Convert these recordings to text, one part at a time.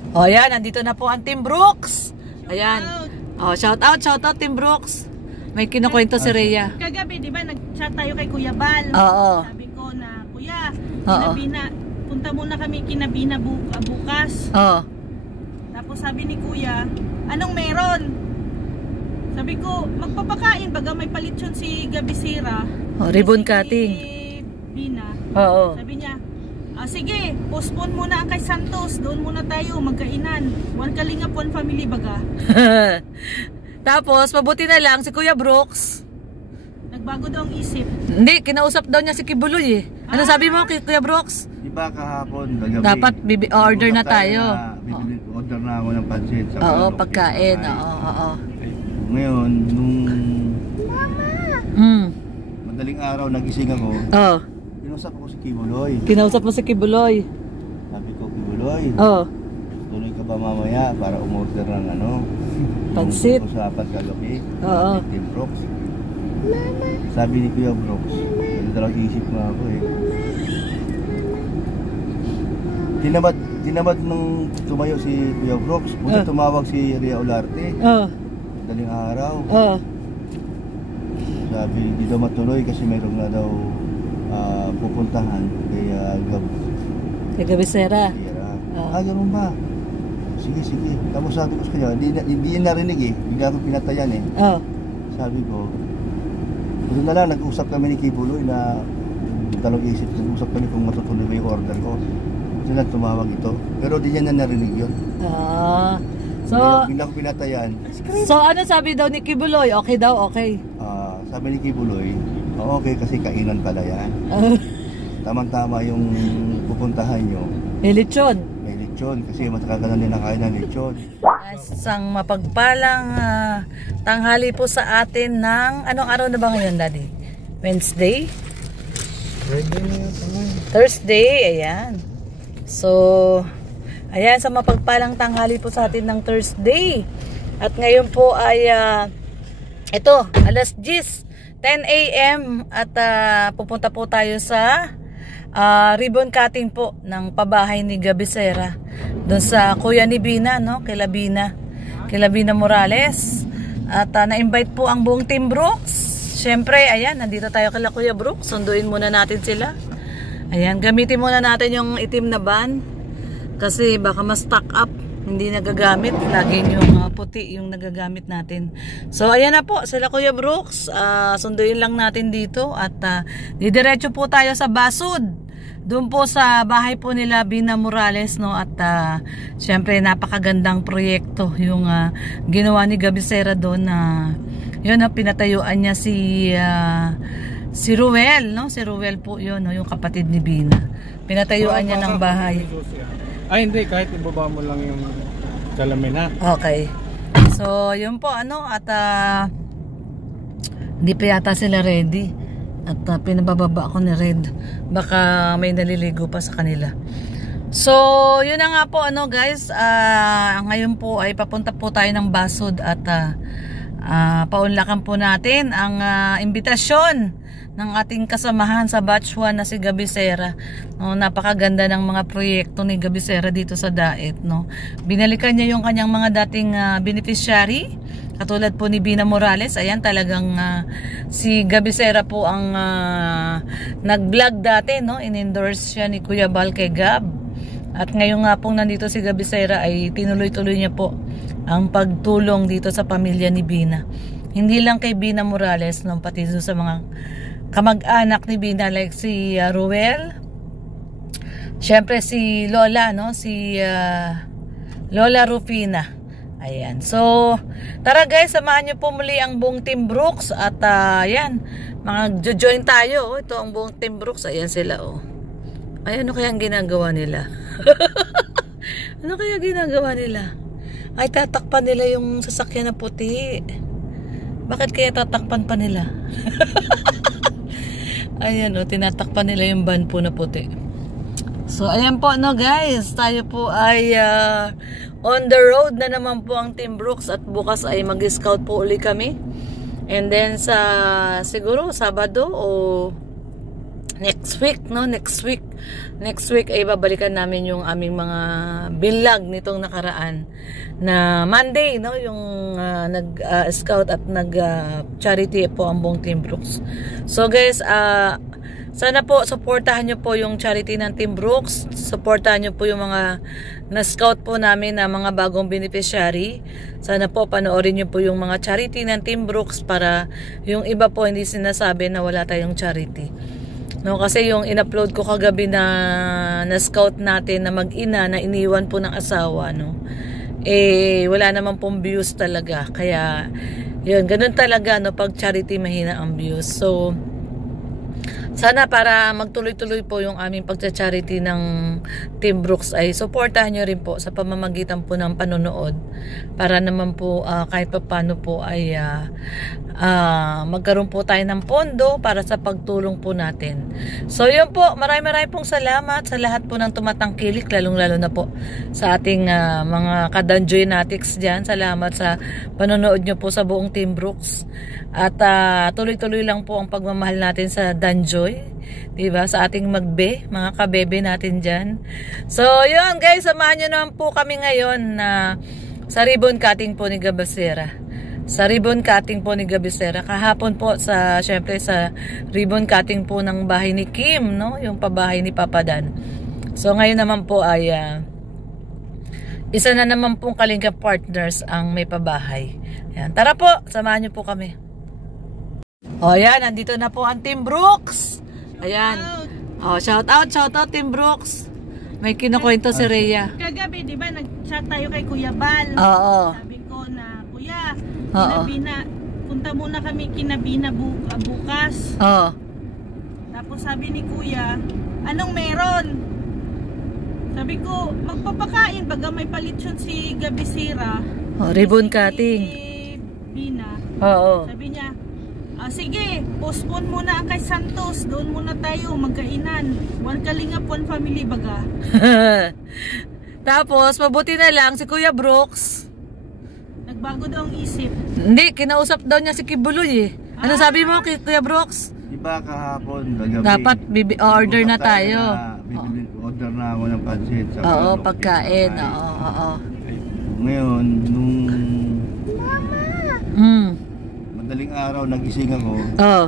O ayan, nandito na po ang Team Brooks. Ayan. O, shout out Team Brooks. May kinukwento si Rhea. Kagabi, di ba, nag-chat tayo kay Kuya Bal. Oo. Sabi ko na, Kuya, Kinabina, punta muna kami Kinabina bukas. Oo. Tapos sabi ni Kuya, anong meron? Sabi ko, magpapakain, baga may palit yun si Gabisira. Ribbon cutting. Bina. Oo. Sabi niya, sige, postpone muna ang kay Santos. Doon muna tayo magkainan. One kalingap, one family baga. Tapos, mabuti na lang si Kuya Brooks. Nagbago daw ang isip. Hindi, kinausap daw niya si Kibuloy eh. Ano sabi mo Kuya Brooks? Diba kahapon, gagabi, dapat order na tayo. Order na ako ng pansit. Oo, pagkain. Oo. Ngayon, nung madaling araw nagising ako. Oo. Kinausap ako si Kibuloy. Kinausap mo si Kibuloy. Sabi ko, Kibuloy, Oo. tuloy ka ba mamaya para umorder ng pansit. Usapan kagabi. Oo. Team Brooks. Sabi ni Kuya Brooks, talagang isip nga ako eh. Tinamad nung tumayo si Kuya Brooks. Muna tumawag si Rhea Olarte. Daling araw. Sabi, di daw matuloy kasi mayroon na daw pupuntahan kay Gabisera. Ganun ba? Sige. Tapos sabi ko sa kanya, hindi narinig eh. Bigla ko pinatayan eh. Sabi ko, doon na lang, nag-usap kami ni Kibuloy na dalawang isip, nag-usap kami kung matutuloy ba yung order ko. Kasi lang tumawag ito. Pero di niya na narinig yun. So, bigla ko pinatayan. So, ano sabi daw ni Kibuloy? Okay daw, okay. Sabi ni Kibuloy, okay kasi kainan pala yan. Tama-tama yung pupuntahan nyo. May lechon. May lechon kasi matakagal na din ang kain ng lechon. Isang mapagpalang tanghali po sa atin ng anong araw na ba ngayon, Daddy? Wednesday? Thursday, ayan. So, ayan, sa mapagpalang tanghali po sa atin ng Thursday. At ngayon po ay ito, alas 10 a.m. at pupunta po tayo sa ribbon cutting po ng pabahay ni Gabisera doon sa kuya ni Bina, no? Kila Bina Morales. At na-invite po ang buong Team Brooks. Syempre, ayan, nandito tayo kila Kuya Brooks. Sunduin muna natin sila. Ayan, gamitin muna natin yung itim na van kasi baka ma-stock up, hindi nagagamit. Laging yung puti yung nagagamit natin. So, ayan na po, sila Kuya Brooks. Sunduin lang natin dito at didiretso po tayo sa Basud. Doon po sa bahay po nila Bina Morales, no? At syempre napakagandang proyekto yung ginawa ni Gabisera doon na yun, pinatayuan niya si Ruel, no? Si Ruel po yun, no? Yung kapatid ni Bina. Pinatayuan niya ng bahay. Ay hindi, kahit ibaba mo lang yung salamin ha. Okay. So, yun po at hindi pa yata sila ready. At pinabababa ako ni Red. Baka may naliligo pa sa kanila. So, yun na nga po guys. Ngayon po ay papunta po tayo ng Basud at paunlakan po natin ang imbitasyon ng ating kasamahan sa batch 1 na si Gabisera. Napakaganda ng mga proyekto ni Gabisera dito sa Daet, no. Binalikan niya yung kanyang mga dating beneficiary, katulad po ni Bina Morales. Ayan, talagang si Gabisera po ang nag-vlog dati, no. In-endorse siya ni Kuya Bal kay Gab. At ngayon nga pong nandito si Gabisera ay tinuloy-tuloy niya po ang pagtulong dito sa pamilya ni Bina. Hindi lang kay Bina Morales, no, pati sa mga kamag-anak ni Bina like si Ruel. Siyempre si Lola, no, si Lola Rufina. Ayan. So, tara guys, samahan niyo po muli ang buong Team Brooks at ayan, mga join tayo. Ito ang buong Team Brooks. Ayan sila, Ay, ano kaya ang ginagawa nila? Ano kaya ginagawa nila? Ay, tatakpan nila yung sasakyan na puti. Bakit kaya tatakpan pa nila? Ayan, tinatakpan nila yung van po na puti. So, ayan po, guys. Tayo po ay on the road na naman po ang Team Brooks at bukas ay mag-scout po uli kami. And then, siguro, Sabado o next week, no? Next week ay babalikan namin yung aming mga bilag nitong nakaraan na Monday, no? Yung nag-scout at nag-charity po ang buong Team Brooks. So guys, sana po supportahan nyo po yung charity ng Team Brooks. Supportahan nyo po yung mga na-scout po namin na mga bagong beneficiary. Sana po panoorin nyo po yung mga charity ng Team Brooks para yung iba po hindi sinasabi na wala tayong charity. No, kasi yung in-upload ko kagabi na scout natin na mag-ina na iniwan po ng asawa, no. Wala naman pong views talaga. Kaya yun, ganun talaga, no, pag charity mahina ang views. So sana para magtuloy-tuloy po yung aming pagcha-charity ng Team Brooks ay supportahan nyo rin po sa pamamagitan po ng panonood para naman po kahit pa paano po ay magkaroon po tayo ng pondo para sa pagtulong po natin. So yun po, maraming pong salamat sa lahat po ng tumatangkilik, lalong-lalo na po sa ating mga kadanjoy natics dyan. Salamat sa panonood nyo po sa buong Team Brooks. At tuloy-tuloy lang po ang pagmamahal natin sa Danjoy, diba? Sa ating magbe, mga kabebe natin dyan. So, yun guys, samahan nyo naman po kami ngayon na sa ribbon cutting po ni Gabasera. Sa ribbon cutting po ni Gabasera. Kahapon po syempre sa ribbon cutting po ng bahay ni Kim, no? Yung pabahay ni Papa Dan. So, ngayon naman po ay isa na naman pong Kalinga Partners ang may pabahay. Ayan. Tara po, samahan nyo po kami. O ayan, nandito na po ang Team Brooks. Ayan. O, shout out Team Brooks. May kinukwento si Rhea. Kagabi, di ba, nag-chat tayo kay Kuya Bal. Oo. Sabi ko na, Kuya, Kinabina, punta muna kami Kinabina bukas. Oo. Tapos sabi ni Kuya, anong meron? Sabi ko, magpapakain baga may palit yun si Gabisera. Ribbon cutting. Bina. Oo. Sabi niya, sige, postpone muna kay Santos. Doon muna tayo magkainan. One Kalingap, one family baga. Tapos, mabuti na lang si Kuya Brooks. Nagbago daw ang isip. Hindi, kinausap daw niya si Kibuloy eh. Ano sabi mo Kuya Brooks? Diba kahapon, gagabi, Dapat order na tayo. Order na ako ng pansit. Oo, pagkain. Oo. Ngayon, nung madaling araw, nagising ako. Oo.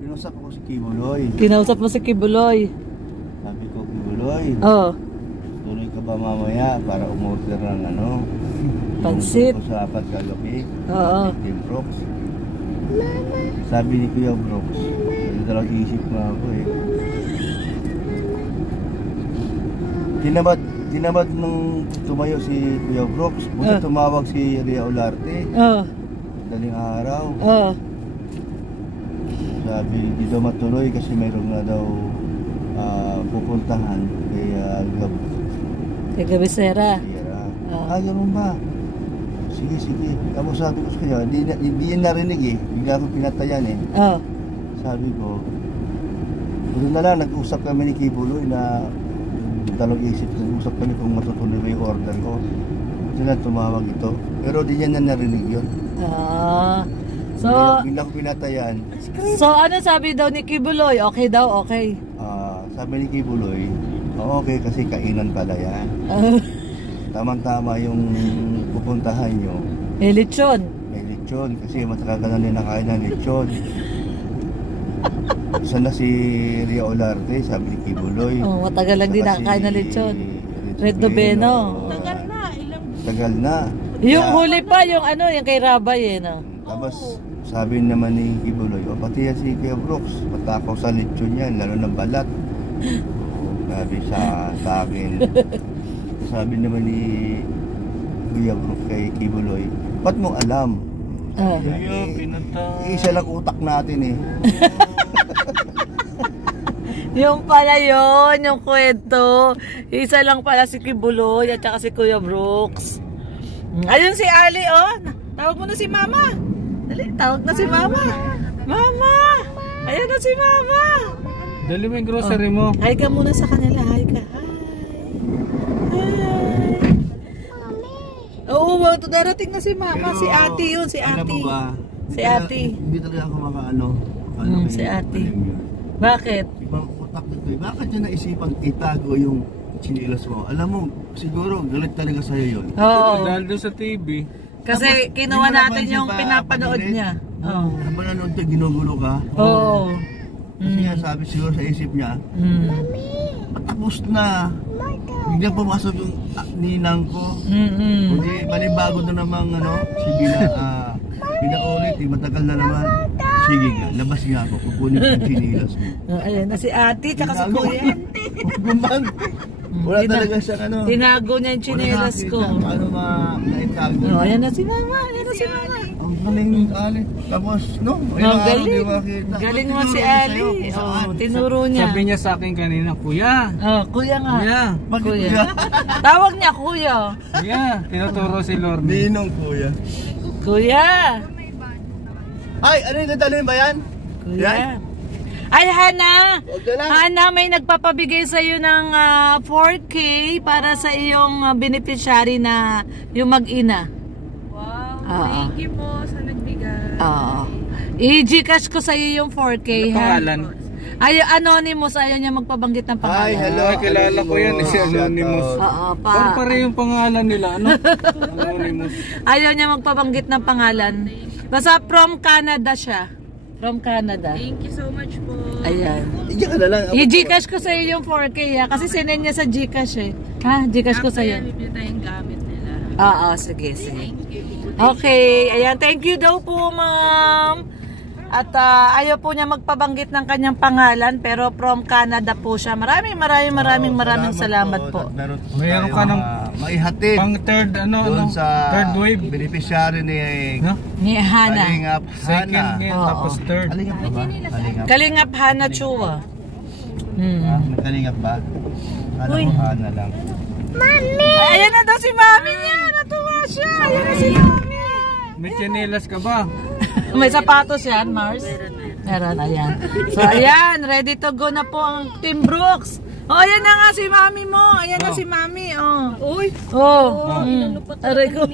Kinusap ako si Kibuloy. Kinausap mo si Kibuloy. Sabi ko, Kibuloy, Oo. tuloy ka ba mamaya para umorder ng Pansit. Yung sa apat kagabi. Oo. Team Brooks. Sabi ni Kuya Brooks, talagang isip na ako eh. Tinamad nung tumayo si Kuya Brooks. Buti tumawag si Rhea Olarte. Oo. Daling araw. Oo. Sabi, di daw matuloy kasi mayroon na daw pupuntahan kay Gabisera. Ganun ba? Sige. Tapos sabi ko sa kanya, hindi yan narinig eh. Bigla ko pinatayan eh. Oo. Sabi ko, doon na lang, nag-usap kami ni Kibuloy na dalawang isip, nag-usap kami kung matutuloy ba yung order ko. Sila tumawag ito. Pero di niya na narinig yun. So, bigla ko pinatayan. So, ano sabi daw ni Kibuloy? Okay daw, okay. Sabi ni Kibuloy, okay kasi kainan pala yan. Tamang-tama yung pupuntahan nyo. Lechon. May lechon kasi matagal ka na rin nakain ng lechon. Isa na si Rhea Olarte, sabi ni Kibuloy. Matagal lang din nakakain ng lechon. Red Dobeno. Tagal na. Yung huli pa, yung yung kay Rabay no? Tapos sabi naman ni Kibuloy, pati yan si Kuya Brooks, matakaw sa lechon yan, lalo ng balat. Sabi sa akin. Sabi naman ni Kuya Brooks kay Kibuloy, ba't mo alam? Isa lang utak natin eh. Yung pala yun, yung kwento. Isa lang pala si Kibuloy at saka si Kuya Brooks. Ayun si Ali, tawag mo na si Mama. Dali, tawag na si Mama. Mama! Ayun na si Mama. Dali mo yung grocery mo. Hi ka muna sa kanila. Hi ka. Oo, darating na si Mama. Pero, si Ate yun, si Ate. Alam mo ba? Si Ate. Hindi talaga ako makaano. Si Ate. Bakit? Ibang Bakit bakit yun naisipang itago yung chinilas mo? Alam mo, siguro galit talaga sa'yo yun. Oo. Dahil doon sa TV. Kasi kinuha natin yung pinapanood niya. Oo. Habang nanood ka, ginugulo ka. Oo. Kasi nga sabi siguro sa isip niya, patapos na. Biglang pumasok yung ninang ko. Kundi panibago na namang si pinaulit, matagal na naman. Sige nga, labas nga ako, kukunin ko yung chinilas mo. Ayan na si ate, tsaka si kuya. Gumante. Wala talaga siyang Tinago niya yung chinelas ko. Paano naitago? Ayan na si mama, ayan na si mama. Ang galing ng Ali. Tapos, Galing. Galing mo si Ali. Tinuro niya. Sabi niya sa akin kanina, Kuya. Kuya nga. Kuya. Bakit kuya? Tawag niya kuya. Kuya. Tinuturo si Lorne. Ninong kuya. Kuya. Ay, ano yung dadalhin ba yan? Kuya. Yan? Ay, Hana. Huwag na lang. Hana, may nagpapabigay sa iyo ng 4K para sa iyong beneficiary na yung mag-ina. Wow. Thank you po sa nagbigay. I-Gcash ko sa iyo yung 4K, Ano ha? pangalan? Ay, anonymous. Ayaw niya magpabanggit ng pangalan. Ay, hello. Ay, kilala ko yan, si Anonymous. Oo, Pare yung pangalan nila, ano? Anonymous. Ayaw niya magpabanggit ng pangalan. Basta from Canada siya. From Canada. Thank you so much po. Ayan. Iyan ka na lang. I-Gcash ko sa iyo yung 4K, ha? Kasi sinend niya sa Gcash, eh. Ha? Gcash ko sa iyo. Bibili tayong gamit nila. Oo, sige. Okay, ayan. Thank you daw po, ma'am. At ayaw po niya magpabanggit ng kanyang pangalan, pero from Canada po siya. Maraming salamat po. Mayroon ka ng maihatid pang third, doon sa third wave. beneficiary Ni Hana. Kalingap Second Hana. ngayon, Oo. tapos third. Kalingap ba? Kalingap. Kalingap Hana Chua. Kalingap ba? Ano ko Hana lang. Ay, ayan na daw si mami niya. Natuwa siya. Ayan na si mami. May tsinelas ka ba? May sapatos yan, Mars? Meron, ayan. So, ayan. Ready to go na po ang Team Brooks. Oh, ayan na nga si mami mo. Ayan na si mami. Uy. Aray ko.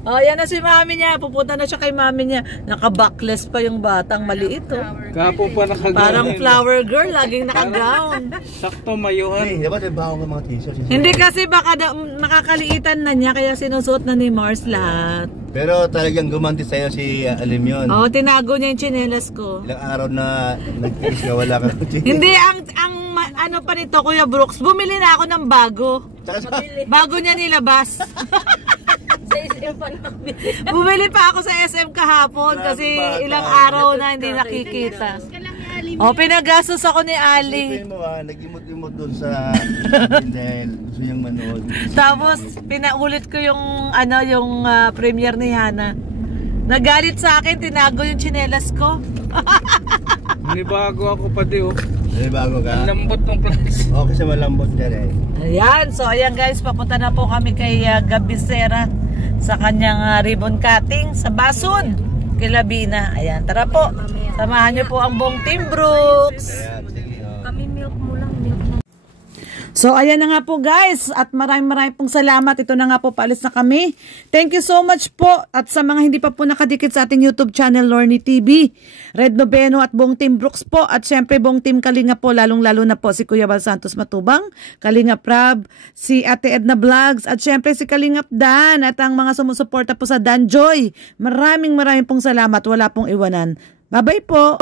Ayan na si mami niya. Pupunta na siya kay mami niya. Naka-backless pa yung batang maliit. Kapo pa nakagown. Parang flower girl. Laging naka-gown. Sakto mayuhan. Hey, dapat ibaho ng mga t-shirt. Hindi kasi baka nakakaliitan na niya. Kaya sinusuot na ni Mars lahat. Pero talagang gumanti sa'yo si Alim yun. Oo, tinago niya yung tsinelas ko. Ilang araw na nag-kiss ka, wala ka ng chinelas. Hindi, ano pa nito, Kuya Brooks, bumili na ako ng bago. Bago niya nilabas. Bumili pa ako sa SM kahapon kasi ilang araw na hindi nakikita. O, pinagastos ako ni Ali. Isipin mo nag-imot-imot doon sa dahil gusto niyang manood. Tapos, pinaulit ko yung, yung premiere ni Hana. Nagalit sa akin, tinago yung tsinelas ko. Bago ako pa di Bago ka? Ang lambot ng class. Oo, kasi malambot dyan Ayan, so ayan guys, papunta na po kami kay Gabisera sa kanyang ribbon cutting sa Basun, Kilabina. Ayan, tara po. Samahan niyo po ang buong Team Brooks. Ayan, sige. Kami milk mo lang. So, ayan na nga po guys. At maraming pong salamat. Ito na nga po, paalis na kami. Thank you so much po. At sa mga hindi pa po nakadikit sa ating YouTube channel, Lorne TV, Red Noveno at buong Team Brooks po. At syempre buong Team Kalinga po, lalong-lalo na po si Kuya Val Santos Matubang, Kalinga Prab, si Ate Edna Vlogs, at syempre si Kalingap Dan at ang mga sumusuporta po sa Dan Joy. Maraming pong salamat. Wala pong iwanan. Bye-bye po.